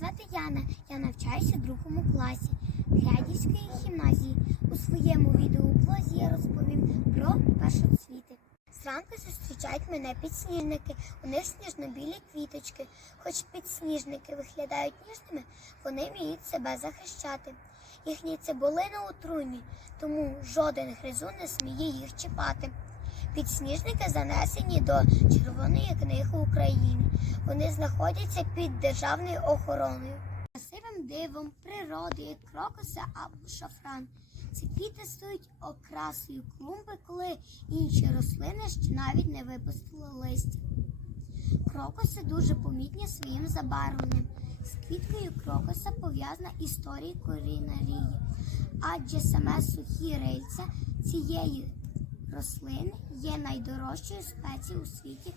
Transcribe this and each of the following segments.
Звати Яна. Я навчаюся в другому класі Глядівської гімназії. У своєму відеоблозі я розповім про першоцвіти. Зранку зустрічають мене підсніжники. У них сніжно-білі квіточки. Хоч підсніжники виглядають ніжними, вони вміють себе захищати. Їхні цибулини отруйні, тому жоден гризун не сміє їх чіпати. Підсніжники занесені до Червоної книги України. Вони знаходяться під державною охороною. Красивим дивом природи, як крокуси або шафран. Ці квіти стають окрасою клумби, коли інші рослини ще навіть не випустили листя. Крокуси дуже помітні своїм забарвленням. З квіткою крокуса пов'язана історія кулінарії, адже саме сухі рильця цієї рослини є найдорожчою спецією у світі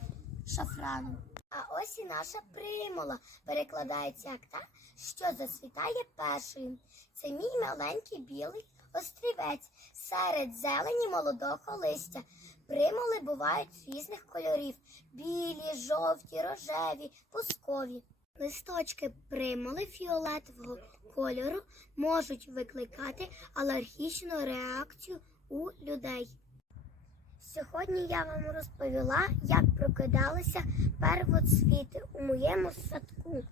шафрану. А ось і наша примула перекладається як та, що зацвітає першою. Це мій маленький білий острівець серед зелені молодого листя. Примули бувають різних кольорів: білі, жовті, рожеві, пускові. Листочки примули фіолетового кольору можуть викликати алергічну реакцію у людей. Сьогодні я вам розповіла, як прокидалися первоцвіти у моєму садку.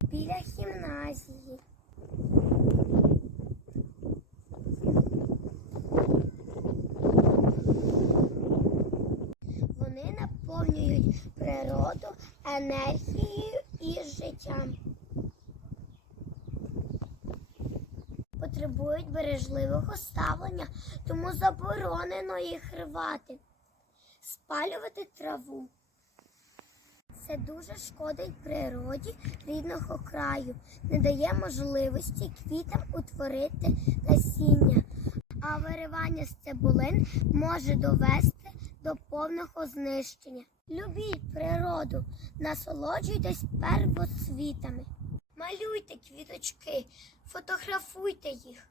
Біля гімназії. Вони наповнюють природу енергією і життям. Потребують бережливого ставлення, тому заборонено їх рвати, спалювати траву. Це дуже шкодить природі рідного краю, не дає можливості квітам утворити насіння, а виривання з цибулин може довести до повного знищення. Любіть природу, насолоджуйтесь первоцвітами. Малюйте квіточки, фотографуйте їх.